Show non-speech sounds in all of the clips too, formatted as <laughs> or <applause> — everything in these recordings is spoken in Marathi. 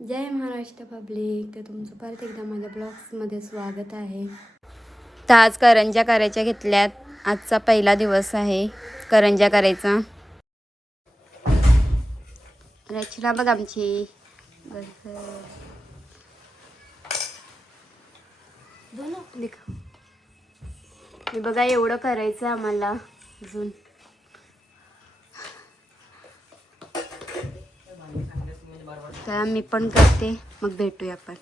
जय महाराष्ट्र पब्लिक. तर तुमचं परत एकदा माझ्या ब्लॉग्समध्ये स्वागत आहे. तर आज करंज्या करायच्या घेतल्यात. आजचा पहिला दिवस आहे करंज्या करायचा. रचना बघ आमची. मी बघा एवढं करायचं आहे आम्हाला अजून. तर मी पण करते. मग भेटूया आपण.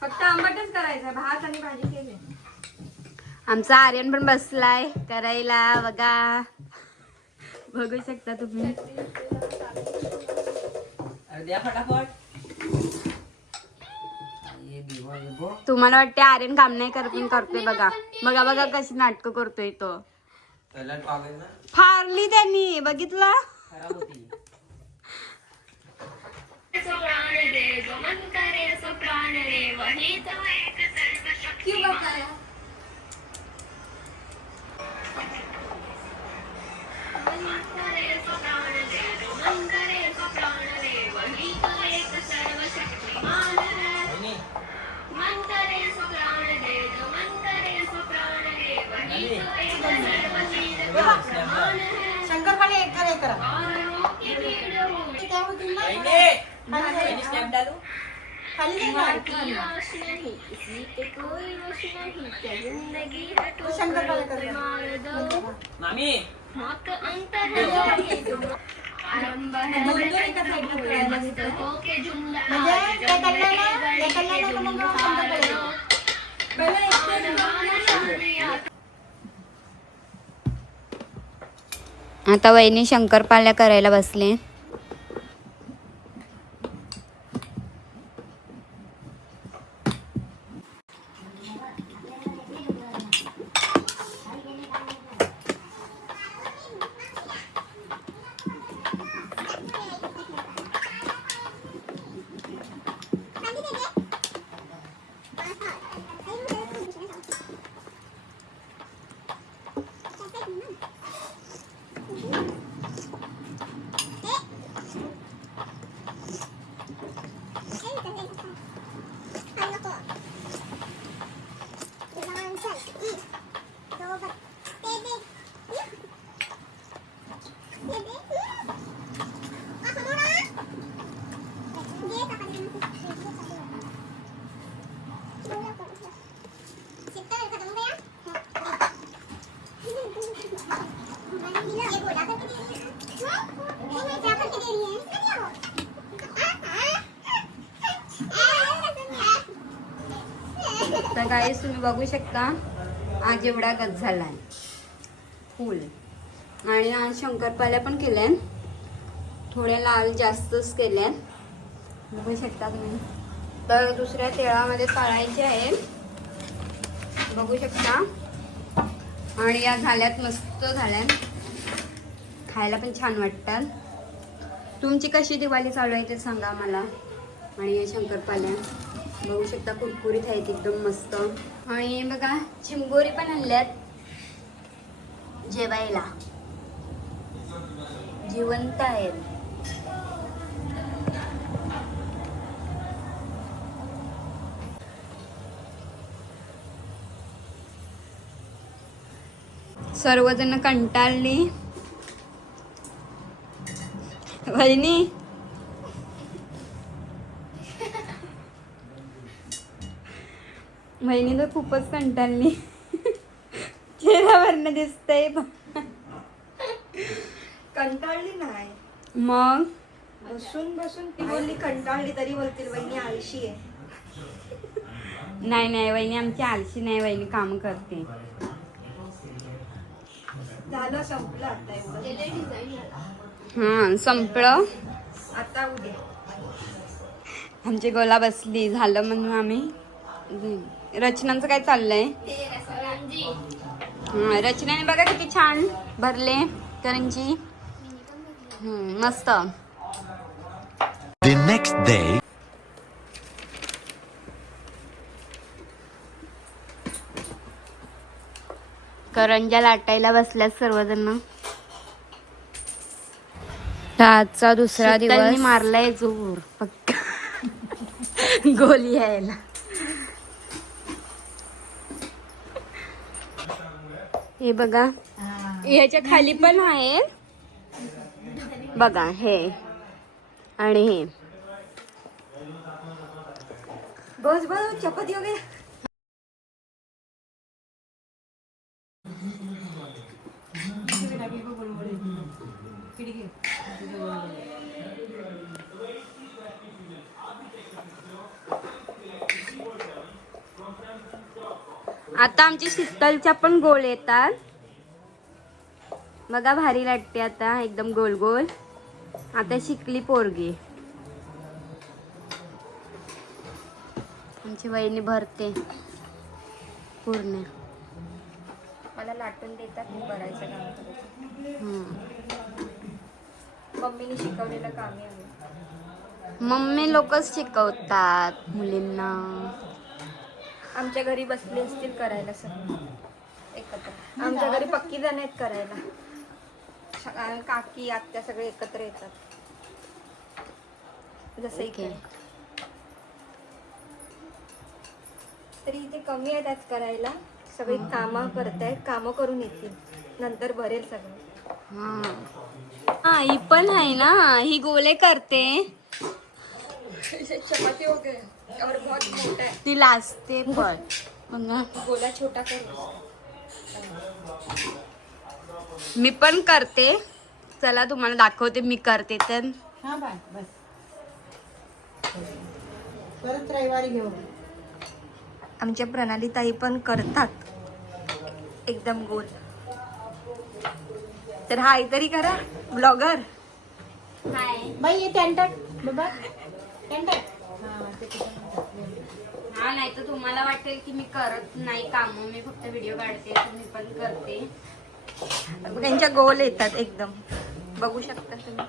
फक्त आंबटच करायचं भात आणि भाजी केली. आमचा आर्यन पण बसलाय करायला बघा. बघू शकता तुम्ही. अरे द्या फटाफट. ये दिवा ये बो. तुम्हाला वाटते आर्यन काम नाही करत पण करतोय बघा. बघा बघा कशी नाटकं करतोय तो. फारली त्यांनी बघितलं? खराब होती. शंकरपाळे एक करा एक करा वहिनी, वहिनी आता वहिनी शंकरपाल्या करायला बसले. तर गाईस तुम्ही बघू शकता आज एवढा गज झाला आहे फुल. आणि आज शंकरपाल्या पण केल्या थोड्या लाल जास्तच केल्या बघू शकता तुम्ही. तर दुसऱ्या तेळामध्ये तळायचे आहे. बघू शकता. आणि या झाल्यात मस्त झाल्या खायला पण छान वाटतात. तुमची कशी दिवाळी चालू आहे ते सांगा मला. आणि या शंकरपाल्या. बघू शकता कुरकुरीत आहेत एकदम मस्त. आणि बघा चिंबोरी पण आणल्यात. जेवायला. जिवंत आहेत. सर्वजण कंटाळली. वहिनी वहिनी तर खूपच कंटाळली. चेहऱ्यावरनं दिसतंय. कंटाळली नाही. मग? बसून बसून ती बोलली कंटाळली तरी बोलतील वहिनी आळशी आहे. नाही नाही वहिनी आमची आलशी नाही वहिनी काम करते. झालं संपलं हां संपलं? आता उद्या. आमची गोला बसली झालं म्हणून आम्ही. रचनांचं काय चाललंय? हा, रचनाने बघा किती छान भरले करंजी. हम्म, मस्त. The next day. करंजा लाटायला बसल्यात सर्वजण. आजचा दुसरा दिवस. मारलाय जोर. फक्त <laughs> <laughs> गोली यायला. हे बघा. ह्याच्या खाली पण आहे. बघा हे. आणि हे. बस बस चपाती वगैरे. आता आमचे शीतलच्या पण गोल येतात. बघा भारी लाटते आता एकदम गोल गोल. आता शिकली पोरगी. आमची वहिनी भरते. पूर्ण. मला लाटून देतात मी भरायचं काम. मम्मीने शिकवलेलं काम आहे. मम्मी लोकच शिकवतात मुलींना. आमच्या घरी बसले असतील करायला सगळं एकत्र. आमच्या घरी पक्की जण आहेत करायला. काकी आत्या सगळे एकत्र येतात. जसं इथे ओके. तरी इथे कमी आहेत आज करायला. सगळी कामं करतायत. कामं करून येतील. नंतर भरेल सगळं. हा. हा ही पण आहे ना. ही गोले करते. चपाती वगैरे. और बहुत मोठा आहे ती लाजते पण. गोला छोटा करू। मी पण करते. चला तुम्हाला दाखवते मी करते तर. हा बाय बस. परत रविवारी घेऊ. आमच्या प्रणाली ताई पण करतात. एकदम गोल. तर हा तरी करा ब्लॉगर. बाई ये टेंटट बाबा. टेंटट हा नाही तर तुम्हाला वाटेल की मी करत नाही काम. मी फक्त व्हिडिओ काढते मी पण करते. त्यांच्या गोल येतात एकदम. बघू शकता तुम्ही.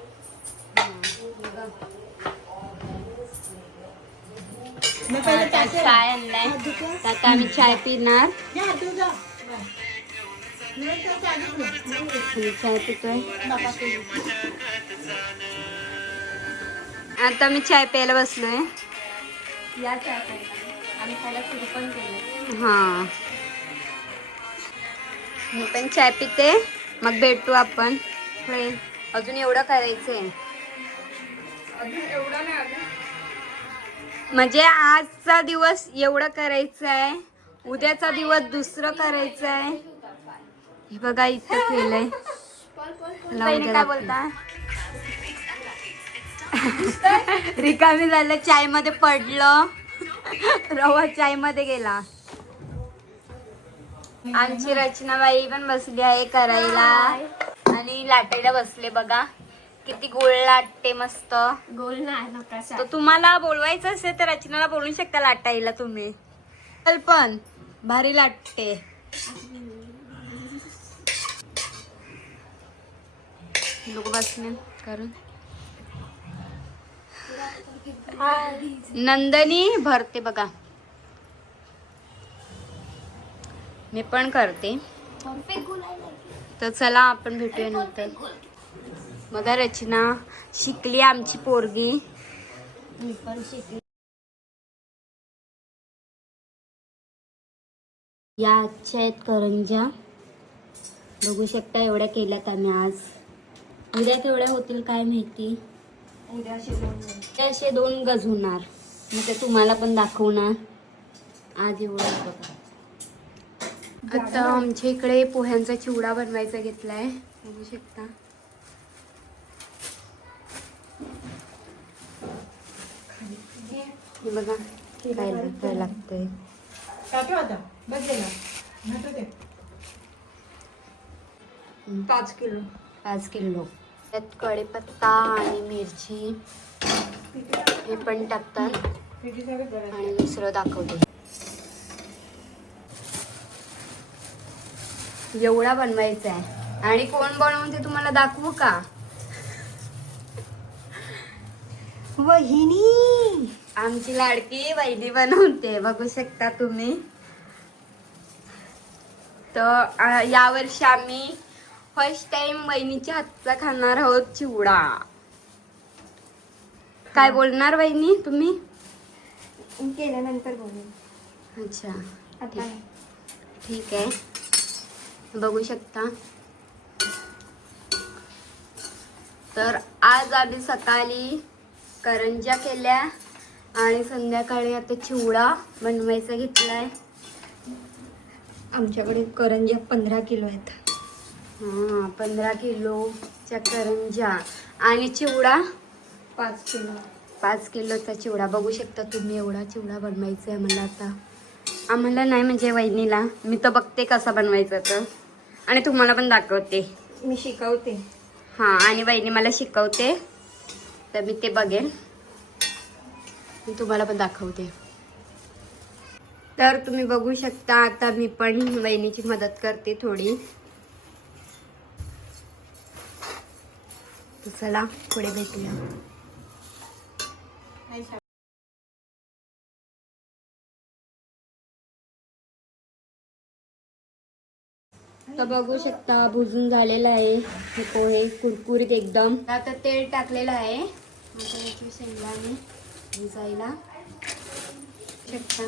चाय आणलाय? आता आम्ही चाय पिणार. चाय पितोय. आता मी चाय प्यायला बसलोय. या चाय आम्ही त्याला सुरू पण केलं हा. मी पण चाय पिते. मग भेटू आपण. अजून एवढं करायचंय. म्हणजे आजचा दिवस एवढं करायचं आहे उद्याचा दिवस दुसरं करायचं आहे हे बघा इथं केलंय. <laughs> काय. बोलता? <laughs> रिकामी झालं चायमध्ये पडलं. रवा चायमध्ये गेला. आमची रचनाबाई पण बसली आहे करायला. आणि लाटायला बसले बघा. किती गोळ लाटते मस्त. गोल नाही तर तुम्हाला बोलवायचं असेल तर रचनाला बोलू शकता लाटायला तुम्ही. चल पण भारी लाटते. लोक बसले. करून नंदनी भरते बघा. मी पण करते. तर चला आपण भेटूया नंतर. बघा रचना शिकली आमची पोरगी. या आजच्या आहेत करंजा. बघू शकता एवढ्या केल्यात आम्ही आज. उद्या केवढ्या होतील काय माहिती. उद्या ते असे दोन गज होणार. मी ते तुम्हाला पण दाखवणार. आज एवढं बघा. आता आमच्या इकडे पोह्यांचा चिवडा बनवायचा घेतलाय. बघू शकता. हे बघा काय काय लागतंय. पाच किलो. पाच किलो. त्यात कढीपत्ता आणि मिरची हे पण टाकतात. आणि दुसरं दाखवते. एवढा बनवायचा आहे. आणि कोण बनवून ते तुम्हाला दाखवू का? वहिनी! आमची लाडकी वहिनी बनवते. बघू शकता तुम्ही. तर यावर्षी आम्ही फर्स्ट टाइम वहिनीच्या हातचा खाणार आहोत चिवडा. काय बोलणार वहिनी तुम्ही? केल्यानंतर बोलू अच्छा. ठीक. आहे. बघू शकता. तर आज आम्ही सकाळी करंज्या केल्या आणि संध्याकाळी आता चिवडा बनवायचा घेतलाय. आमच्याकडे करंज्या पंधरा किलो आहेत. हा पंधरा किलोच्या करंज्या आणि चिवडा? पाच किलो. पाच किलोचा चिवडा. बघू शकता तुम्ही एवढा चिवडा बनवायचा आहे आम्हाला आता. आम्हाला नाही म्हणजे वहिनीला. मी तर बघते कसा बनवायचा तर. आणि तुम्हाला पण दाखवते. मी शिकवते. हां आणि वहिनी मला शिकवते. तर मी ते बघेन. मी तुम्हाला पण दाखवते. तर तुम्ही बघू शकता आता मी पण वहिनीची मदत करते थोडी. तर चला पुढे भेटूया. तर बघू शकता भुजून झालेलं आहे. हे पोहे कुरकुरीत एकदम. आता तेल टाकलेलं आहे. आता याची भिजायला शकता.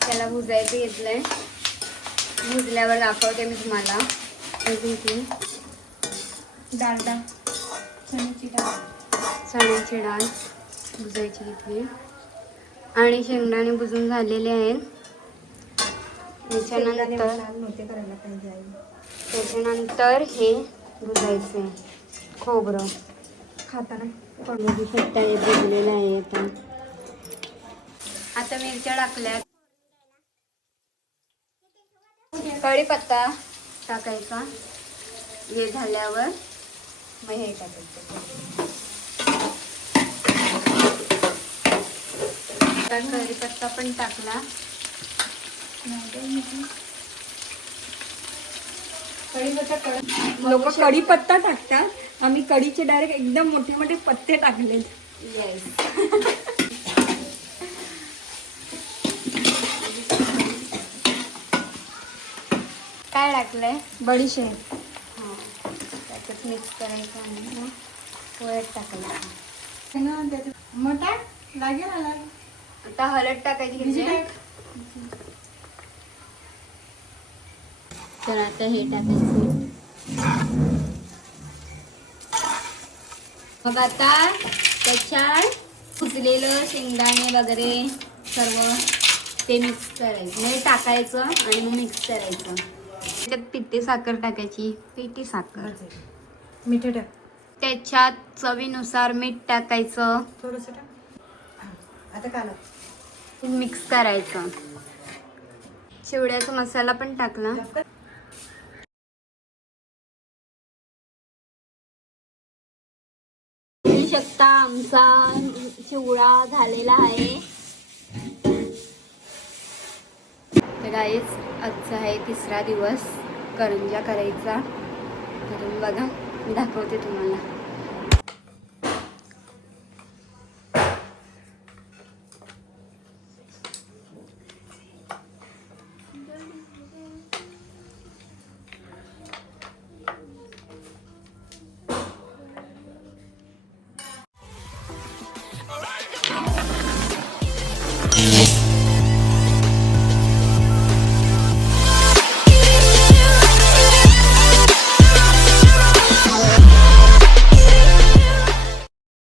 त्याला भुजायचं घेतलंय. भुजल्यावर दाखवते मी तुम्हाला. अजून ती डाळडा चण्याची डाळ. चण्याची डाळ भुजायची घेतली. आणि शेंगदाणे बुजून झालेले आहेत. त्याच्यानंतर त्याच्यानंतर हे भुजायचे खोबरं. खाताना. शकता हे भिजलेलं आहे आता. आता मिरच्या टाकल्या कढीपत्ता टाकायचा. हे झाल्यावर मग हे टाकायचं. कढीपत्ता पण टाकला. लोक कढीपत्ता टाकतात. आम्ही कढीचे डायरेक्ट एकदम मोठे मोठे पत्ते टाकलेत. येस <laughs> काय टाकलंय? बडीशेप. हा. त्याच्यात मिक्स करायचं आणि मग पोह्यात टाकायचं. मोठा लागेल ना आता हळद टाकायची घेतली तर आता हे टाकायचं. मग आता त्याच्यात कुचलेलं शेंगदाणे वगैरे सर्व ते मिक्स करायचं. म्हणजे टाकायचं आणि मग मिक्स करायचं. त्याच्यात पिठी साखर टाकायची. पिठी साखर. मीठ टाक. त्याच्यात चवीनुसार मीठ टाकायचं. थोडस टाक. आता काला. मिक्स करायचं. चिवड्याचा मसाला पण टाकला. शकता आमचा चिवडा झालेला आहे. तर गाईच आजचा आहे तिसरा दिवस करंजा करायचा. तर बघा दाखवते तुम्हाला.